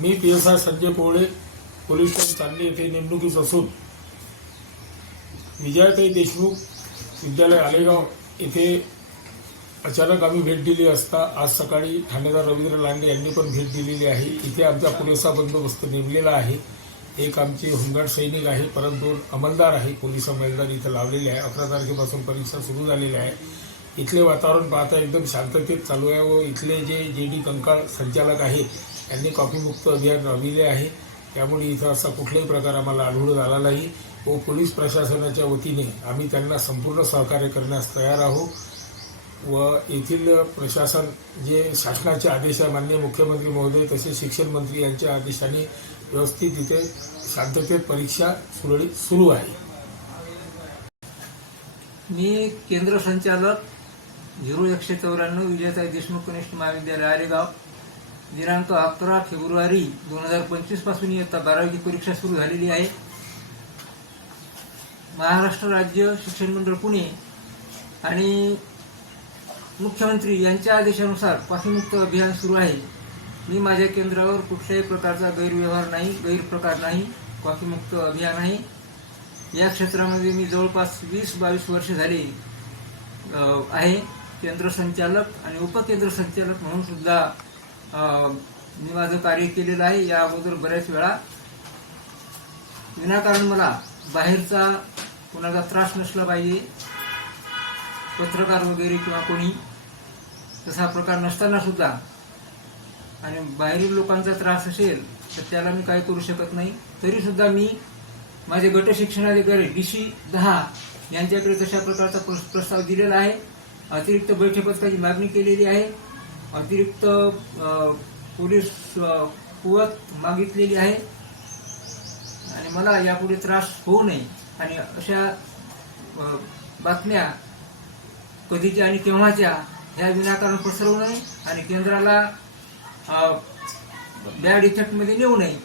मी PSI Sanjay पोळे, police station चांदणी येथे नेमणुकीस असून विजयाताई देशमुख विद्यालय आलेगाव येथे अचानक आम्ही भेट दिली असता आज सकाळी ठाणेदार रवींद्र लांडे यांनी पण भेट दिलेली आहे। इथे आमचा पुरेसा बंदोबस्त नेमलेला आहे। एक आमचे होमगार्ड सैनिक आहे, परत 2 अंमलदार आहे, पोलीस अंमलदार इथे लावलेले आहे। 11 तारखेपासून परीक्षा सुरू झालेली आहे। इथले वातावरण पाहता एकदम शांततेत चालू आहे व इथले जे JD कंकाळ संचालक आहे यांनी कॉफीमुक्त अभियान राबविले आहे। त्यामुळे इथं असा कुठलाही प्रकार आम्हाला आढळून आला नाही व पोलीस प्रशासनाच्या वतीने आम्ही त्यांना संपूर्ण सहकार्य करण्यास तयार आहोत व येथील प्रशासन जे शासनाचे आदेश आहे, माननीय मुख्यमंत्री महोदय तसेच शिक्षण मंत्री यांच्या आदेशाने व्यवस्थित इथे शांततेत परीक्षा सुरळीत सुरू आहे। मी केंद्र संचालक 0194 विजयताई देशमुख कनिष्ठ महाविद्यालय आलेगाव दिनांक 11 फेब्रुवारी 2025 पासून इयत्ता 12वी परीक्षा सुरू झालेली आहे। महाराष्ट्र राज्य शिक्षण मंडळ पुणे आणि मुख्यमंत्री यांच्या आदेशानुसार कॉफीमुक्त अभियान सुरू आहे। मी माझ्या केंद्रावर कुठल्याही प्रकारचा गैरव्यवहार नाही, गैरप्रकार नाही, कॉफीमुक्त अभियान आहे। या क्षेत्रामध्ये मी जवळपास 20-22 वर्ष झाली आहे। केंद्र संचालक आणि उपकेंद्र संचालक म्हणून सुद्धा मी माझं कार्य केलेलं आहे। या अगोदर बऱ्याच वेळा विनाकारण मला बाहेरचा कोणाचा त्रास नसला पाहिजे, पत्रकार वगैरे किंवा कोणी तसा प्रकार नसताना सुद्धा आणि बाहेरील लोकांचा त्रास असेल तर त्याला मी काय करू शकत नाही। तरी सुद्धा मी माझे गट शिक्षणाधिकारी DC 10 यांच्याकडे तशा प्रकारचा प्रस्ताव दिलेला आहे। अतिरिक्त बैठे पथकाची मागणी केलेली आहे, अतिरिक्त पोलीस कुवत मागितलेली आहे आणि मला यापुढे त्रास होऊ नये आणि अशा बातम्या कधीच्या आणि केव्हाच्या ह्या विनाकारण पसरवू नये आणि केंद्राला बॅड इफेक्टमध्ये नेऊ नये,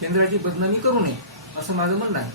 केंद्राची बदनामी करू नये असं माझं म्हणणं आहे।